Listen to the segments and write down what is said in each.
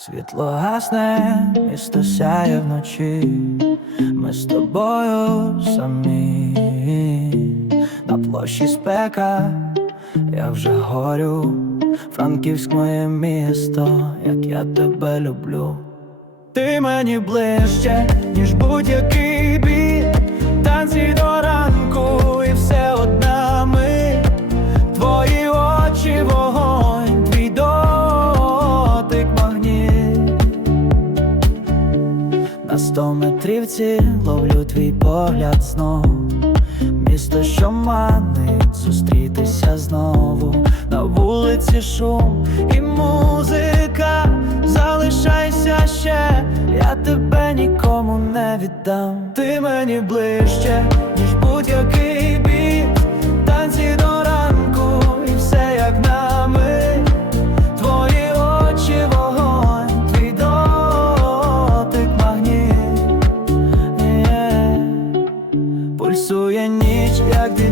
Світло гасне, місто сяє вночі, ми з тобою самі, на площі спека, я вже горю, Франківськ моє місто, як я тебе люблю. Ти мені ближче, ніж будь-який бій, На сто метрівці ловлю твій погляд знов. Місто, що манить зустрітися знову. На вулиці шум і музика. Залишайся ще, я тебе нікому не віддам. Ти мені ближче,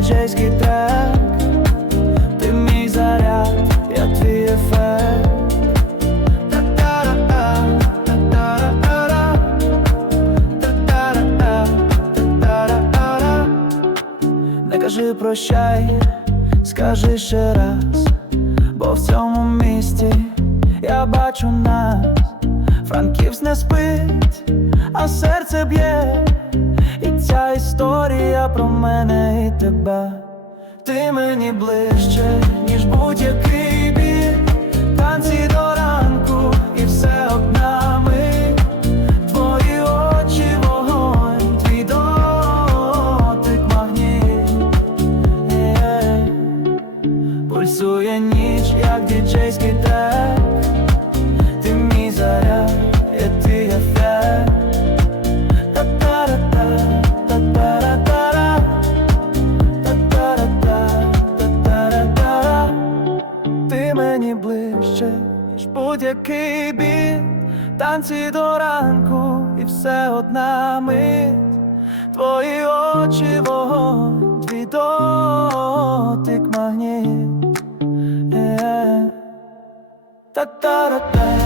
діджейський трек. Ти мій заряд, я твій ефект. Не кажи прощай, скажи ще раз, бо в цьому місті я бачу нас, Франківськ не спить, а серце б'є, ця історія про мене і тебе. Ти мені ближче, ніж будь-який біль, танці до ранку, і все одна ми. Твої очі вогонь, твій дотик. Пульсує ніч, як діджейський трек мені ближче, ніж будь-який біт Танці до ранку і все одна мить. Твої очі вогонь, твій дотик магніт. Та-та-ра-та